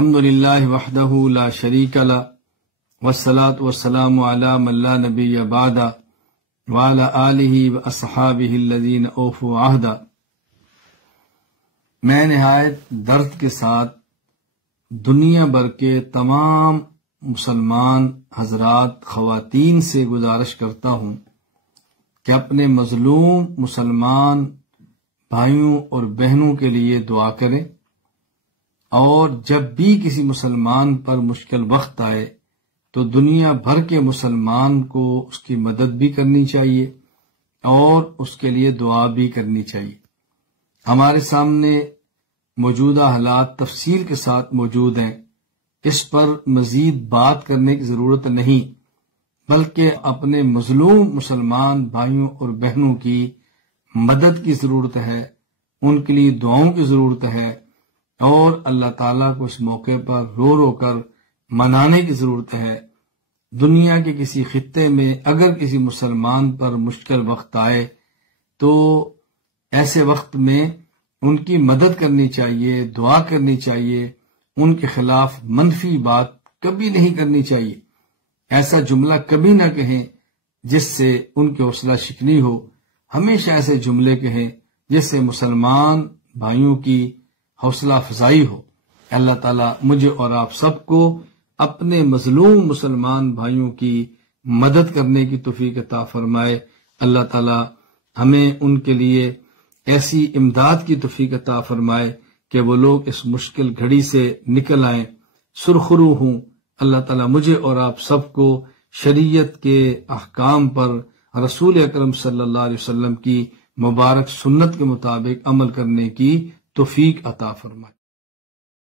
الحمد للہ وحدہ لا شریک لہ والصلاة والسلام علی من لا نبی بعدہ وعلی آلہ واصحابہ الذین اوفوا عہدہ۔ میں نہایت درد کے ساتھ دنیا بھر کے تمام مسلمان حضرات خواتین سے گزارش کرتا ہوں کہ اپنے مظلوم مسلمان بھائیوں اور بہنوں کے لیے دعا کریں، اور جب بھی کسی مسلمان پر مشکل وقت آئے تو دنیا بھر کے مسلمان کو اس کی مدد بھی کرنی چاہیے اور اس کے لیے دعا بھی کرنی چاہیے۔ ہمارے سامنے موجودہ حالات تفصیل کے ساتھ موجود ہیں، اس پر مزید بات کرنے کی ضرورت نہیں، بلکہ اپنے مظلوم مسلمان بھائیوں اور بہنوں کی مدد کی ضرورت ہے، ان کے لیے دعاؤں کی ضرورت ہے، اور اللہ تعالیٰ کو اس موقع پر رو رو کر منانے کی ضرورت ہے۔ دنیا کے کسی خطے میں اگر کسی مسلمان پر مشکل وقت آئے تو ایسے وقت میں ان کی مدد کرنی چاہیے، دعا کرنی چاہیے، ان کے خلاف منفی بات کبھی نہیں کرنی چاہیے، ایسا جملہ کبھی نہ کہیں جس سے ان کی حوصلہ شکنی ہو، ہمیشہ ایسے جملے کہیں جس سے مسلمان بھائیوں کی حوصلہ افزائی ہو۔ اللہ تعالیٰ مجھے اور آپ سب کو اپنے مظلوم مسلمان بھائیوں کی مدد کرنے کی توفیق عطا فرمائے۔ اللہ تعالیٰ ہمیں ان کے لیے ایسی امداد کی توفیق عطا فرمائے کہ وہ لوگ اس مشکل گھڑی سے نکل آئیں، سرخرو ہوں۔ اللہ تعالیٰ مجھے اور آپ سب کو شریعت کے احکام پر رسول اکرم صلی اللہ علیہ وسلم کی مبارک سنت کے مطابق عمل کرنے کی توفیق عطا فرمائے۔